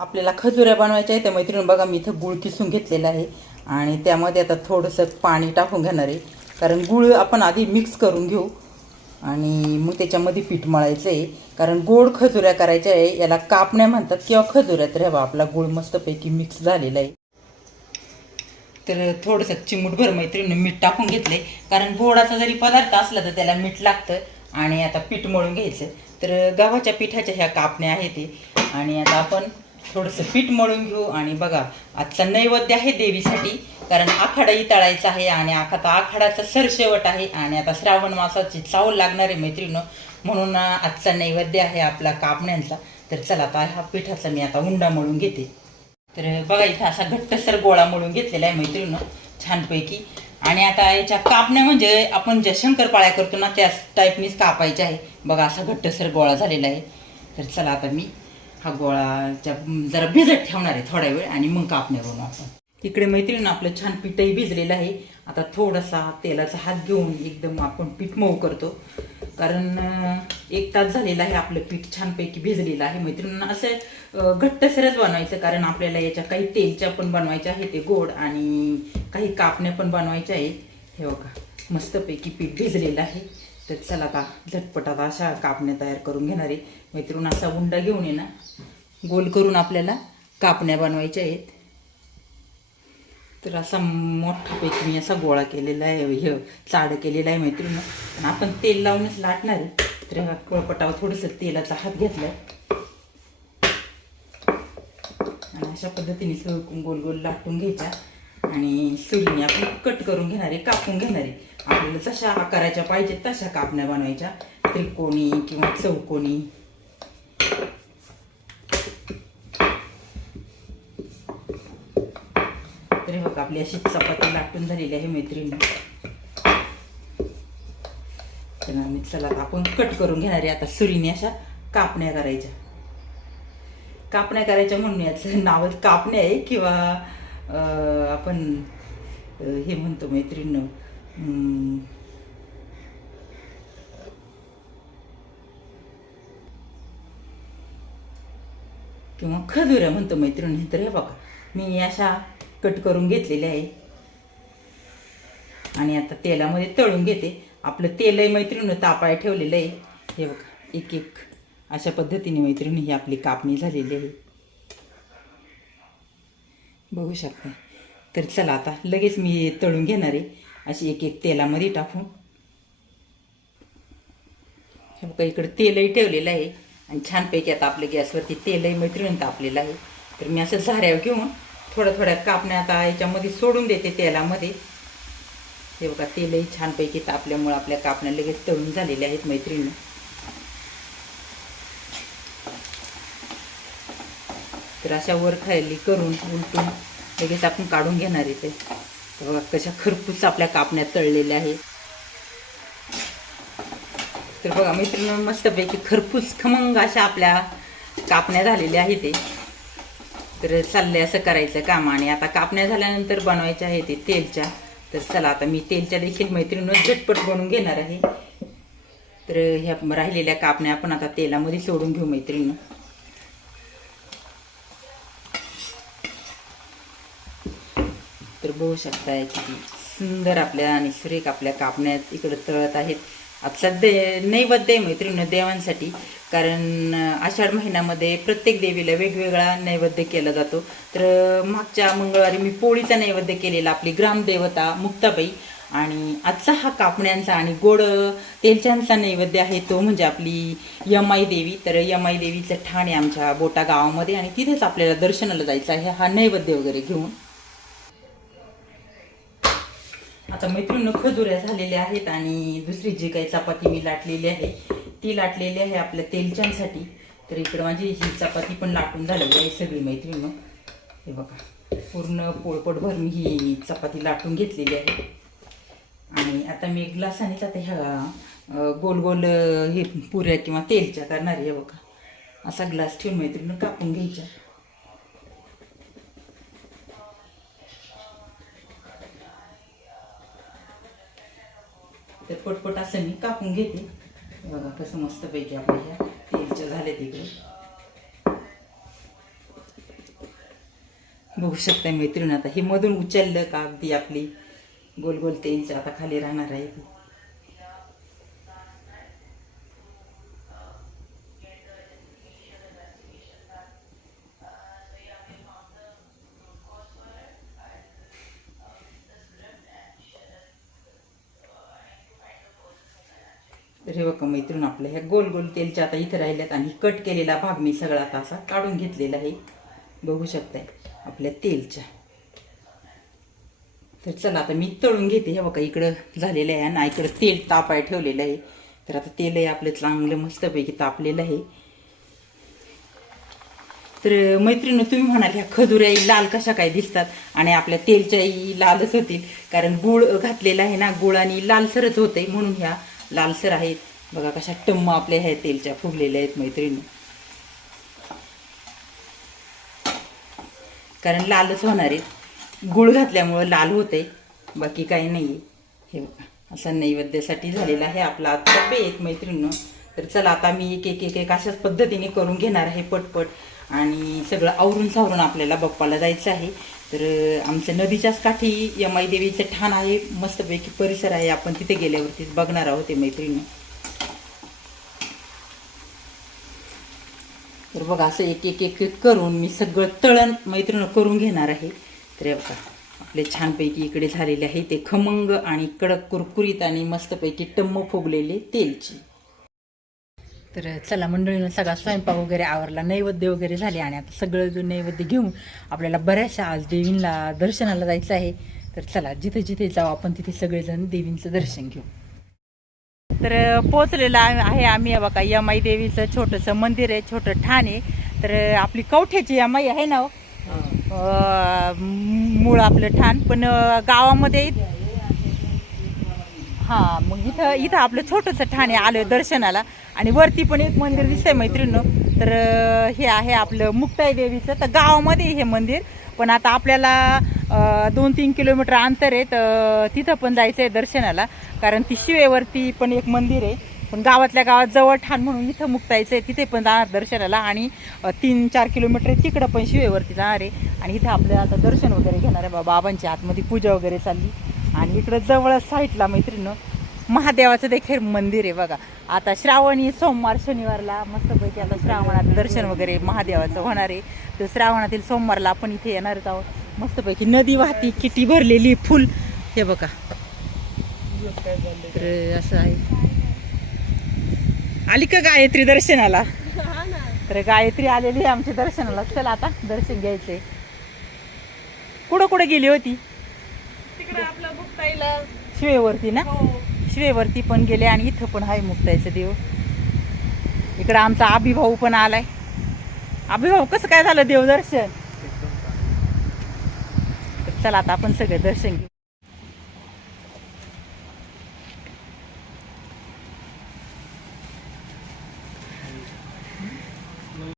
आपल्याला खजुऱ्या बनवायच्या आहे तर मैत्रीण बघा मी इथं गुळ किसून घेतलेला आहे. आणि त्यामध्ये आता थोडंसं पाणी टाकून घेणार आहे. कारण गुळ आपण आधी मिक्स करून घेऊ. आणि मग त्याच्यामध्ये पीठ मळायचं आहे. कारण गोड खजुऱ्या करायच्या आहे याला कापण्या म्हणतात किंवा खजुऱ्या तर हे आपला गुळ मस्तपैकी मिक्स झालेला आहे. तर थोडंसं चिमूटभर मैत्रिणी मीठ टाकून घेतलं कारण गोडाचा जरी पदार्थ असला तर त्याला मीठ लागतं. आणि आता पीठ मळून घ्यायचं. तर गव्हाच्या पिठाच्या ह्या कापण्या आहेत ते आणि आता आपण थोडंसं पीठ मळून घेऊ आणि बघा आजचा नैवेद्य आहे देवीसाठी कारण आखाडाही तळायचा आहे आणि आता आखाडाचा सरशेवट आहे आणि आता श्रावण मासाची चावल लागणार आहे मैत्रिणं म्हणून आजचा नैवेद्य आहे आपला कापण्यांचा. तर चला आता ह्या पिठाचा मी आता उंडा मळून घेते. तर बघा इथं असा घट्टसर गोळा मळून घेतलेला आहे मैत्रिणं छानपैकी. आणि आता याच्या कापण्या म्हणजे आपण ज्या शंकरपाळ्या करतो ना त्याच टाईपनीच कापायच्या आहे. बघा असा घट्टसर गोळा झालेला आहे. तर चला आता मी हा गोळाच्या जरा भिजत ठेवणार आहे थोडा वेळ आणि मग कापण्या बनवू आपण. इकडे मैत्रीण आपलं छान पीठही भिजलेलं आहे. आता थोडासा तेलाचा हात घेऊन एकदम आपण पीठ मऊ करतो. कारण एक तास झालेला आहे आपलं पीठ छानपैकी भिजलेलं आहे. मैत्रिणींना असं घट्टसरच बनवायचं कारण आपल्याला याच्या काही तेलच्या पण बनवायच्या आहे ते गोड आणि काही कापण्या पण बनवायच्या आहेत. हे बघा मस्तपैकी पीठ भिजलेलं आहे. तर चला आता झटपट आता अशा कापण्या तयार करून घेणार आहे. मैत्रीण असा उंडा घेऊन ये ना. गोल करून आपल्याला कापण्या बनवायच्या आहेत. तर असा मोठापैकी मी असा गोळा केलेला आहे. हे चाड केलेला आहे मैत्रीण. आणि आपण तेल लावूनच लाटणार आहे. तर ह्या कळपटावर थोडंसं तेलाचा हात घेतला आणि अशा पद्धतीने सगळं गोल गोल लाटून घ्यायच्या आणि सुरीने आपली कट करून घेणार आहे कापून घेणार. आहे आपल्याला जशा आकाराच्या पाहिजेत तशा कापण्या बनवायच्या. त्रिकोणी किंवा चौकोनी तरी बघा आपली अशी चपाती लाटून झालेली आहे मैत्रिणी. तर आम्ही चला आता आपण कट करून घेणार आहे आता सुरीने अशा कापण्या करायच्या. कापण्या करायच्या म्हणून याचं नावच कापण्या आहे किंवा आपण हे म्हणतो मैत्रीण किंवा खजुऱ्या म्हणतो मैत्रिणी तर हे बघा मी अशा कट करून घेतलेल्या आहे. आणि आता तेलामध्ये तळून घेते. आपलं तेलही मैत्रिणी तापाय ठेवलेलं आहे. हे बघा एक एक अशा पद्धतीने मैत्रिणी ही आपली कापणी झालेली आहे. बघू शकता. तर चला आता लगेच मी तळून घेणार. आहे अशी एक एक तेलामध्ये टाकून. हे बघा इकडे तेलही ठेवलेलं आहे. आणि छानपैकी आता आपल्या गॅसवरती तेलही मैत्रिणी तापलेलं आहे. तर मी असं झाऱ्यावर घेऊन थोड्या थोड्या कापण्या आता याच्यामध्ये सोडून देते तेलामध्ये. हे बघा तेलही छानपैकी तापल्यामुळं आपल्या कापण्या लगेच तळून झालेल्या आहेत मैत्रिणी. तर अशा वर खाली करून उलटून लगेच आपण काढून घेणार आहे ते बघा कशा खरपूस आपल्या कापण्या तळलेल्या आहे तर बघा मित्रांनो मस्तपैकी खरपूस खमंग अशा आपल्या कापण्या झालेल्या आहेत ते. तर चाललंय असं करायचं काम आणि आता कापण्या झाल्यानंतर बनवायच्या आहे ते तेलच्या. तर चला आता मी तेलच्या देखील मैत्रिणीनं झटपट बनवून घेणार आहे. तर ह्या राहिलेल्या कापण्या आपण आता तेलामध्ये सोडून घेऊ मैत्रिणीनं. तर बघू शकताय किती सुंदर आपल्या आणि सुरेख आपल्या कापण्यात इकडं तळत आहेत. आता सध्या नैवेद्य आहे मैत्रिणी देवांसाठी कारण आषाढ महिन्यामध्ये प्रत्येक देवीला वेगवेगळा नैवेद्य केला जातो. तर मागच्या मंगळवारी मी पोळीचा नैवेद्य केलेला आपली ग्रामदेवता मुक्ताबाई आणि आजचा हा कापण्यांचा आणि गोड तेलच्यांचा नैवेद्य आहे तो म्हणजे आपली यमाई देवी. तर यमाई देवीचं ठाणे आमच्या बोटा गावामध्ये आणि तिथेच आपल्याला दर्शनाला जायचं आहे. हा नैवेद्य वगैरे घेऊन. आता मैत्रिणी खजुऱ्या झालेल्या आहेत आणि दुसरी जी काही चपाती मी लाटलेली आहे ती लाटलेली आहे आपल्या तेलच्यांसाठी. तर इकडे माझी ही चपाती पण लाटून झालेली आहे सगळी मैत्रिणी हे बघा पूर्ण पोळपटभर मी ही चपाती लाटून घेतलेली आहे. आणि आता मी ग्लासानेच आता ह्या गोल गोल हे पुऱ्या किंवा तेलच्या करणार आहे हे बघा. असा ग्लास ठेवून मैत्रिणी कापून घ्यायच्या तर पटपट असं मी कापून घेते. बघा कसं मस्तपैकी आपल्या ह्या तेलच्या झाल्या तिकडे बघू शकता मैत्रीण आता हे मधून उचललं का अगदी आपली गोल गोल तेलची आता खाली राहणार आहे. तर हे बघा मैत्रीण आपल्या ह्या गोल गोल तेलच्या आता इथं राहिल्यात आणि कट केलेला भाग मी सगळा आता असा काढून घेतलेला आहे. बघू शकताय आपल्या तेलच्या. तर चला आता मी तळून घेते. हे बघा इकडं झालेलं आहे आणि इकडं तेल तापाय ठेवलेलं आहे. तर आता तेल आहे आपलं चांगलं मस्तपैकी तापलेलं आहे. तर मैत्रिणी तुम्ही म्हणाल ह्या खजुऱ्याही लाल कशा काय दिसतात? आणि आपल्या तेलच्याही लालच होतील. कारण गुळ घातलेला आहे ना गुळाने लालसरच होते म्हणून ह्या लालसर आहेत. बघा कशा टम्म आपल्या ह्या तेलच्या फुगलेल्या आहेत मैत्रिणी. कारण लालच होणार आहेत गुळ घातल्यामुळं लाल होते बाकी काही नाही हे बघा असा नैवेद्यासाठी झालेला आहे आपला आजचा बेत मैत्रिणीनं. तर चला आता मी एक एक एक एक अशाच पद्धतीने करून घेणार आहे पटपट. आणि सगळं आवरून सावरून आपल्याला बप्पाला जायचं आहे. तर आमच्या नदीच्याच काठी यमाई देवीचं ठाण आहे मस्तपैकी परिसर आहे. आपण तिथे गेल्यावरती बघणार आहोत ते मैत्रिणी. तर बघा असं एक एक एक एक करून मी सगळं तळण मैत्रिणी करून घेणार आहे. तर बघा आपले छानपैकी इकडे झालेले आहे ते खमंग आणि कडक कुरकुरीत आणि मस्तपैकी टम्म फुगलेले तेलची. तर चला मंडळीनं सगळा स्वयंपाक वगैरे आवरला नैवेद्य वगैरे झाले आणि आता सगळं जो नैवेद्य घेऊन आपल्याला बऱ्याचशा आज देवींना दर्शनाला जायचं आहे. तर चला जिथे जिथे जाऊ आपण तिथे सगळेजण देवींचं दर्शन घेऊ. तर पोचलेलं आहे आम्ही बघा यमाई देवीचं छोटंसं मंदिर आहे छोटं ठाण आहे. तर आपली कवठ्याची यमाई आहे ना हो. मूळ आपलं ठाण पण गावामध्ये हा मग इथं इथं आपलं छोटंसं ठाणे आलं दर्शनाला. आणि वरती पण एक मंदिर दिसतंय मैत्रिणी तर हे आहे आपलं मुक्ताई देवीचं. तर गावामध्ये हे मंदिर. पण आता आपल्याला दोन तीन किलोमीटर अंतर आहे. तर तिथं पण जायचं आहे दर्शनाला. कारण ती शिवेवरती पण एक मंदिर आहे. पण गावातल्या गावात जवळ ठाण म्हणून इथं मुक्तायचं आहे. तिथे पण जाणार दर्शनाला. आणि तीन चार किलोमीटर आहे. तिकडं पण शिवेवरती जाणार आहे. आणि इथं आपलं आता दर्शन वगैरे घेणार आहे. बाबांच्या आतमध्ये पूजा वगैरे चालली. आणि इकडं जवळच साईडला मैत्रिणं महादेवाचं देखील मंदिर आहे बघा. आता श्रावणी सोमवार शनिवारला मस्तपैकी आता श्रावणात दर्शन वगैरे महादेवाचं होणार आहे. तर श्रावणातील सोमवारला आपण इथे येणारच आहोत. मस्तपैकी नदी वाहती किटी भरलेली फुल. हे बघा. तर असं आहे. आली का गायत्री दर्शनाला? तर गायत्री आलेली आहे आमच्या दर्शनाला. चला आता दर्शन घ्यायचंय. कुठं कुठं गेली होती? आपलं मुक्ताईला. शिवेवरती ना? हो. शिवेवरती पण गेले आणि इथं पण आहे मुक्तायचं देव इकडं आमचा अभिभाऊ पण आलाय. अभिभाऊ कसं काय झालं देवदर्शन? चला आता आपण सगळे दर्शन घेऊ.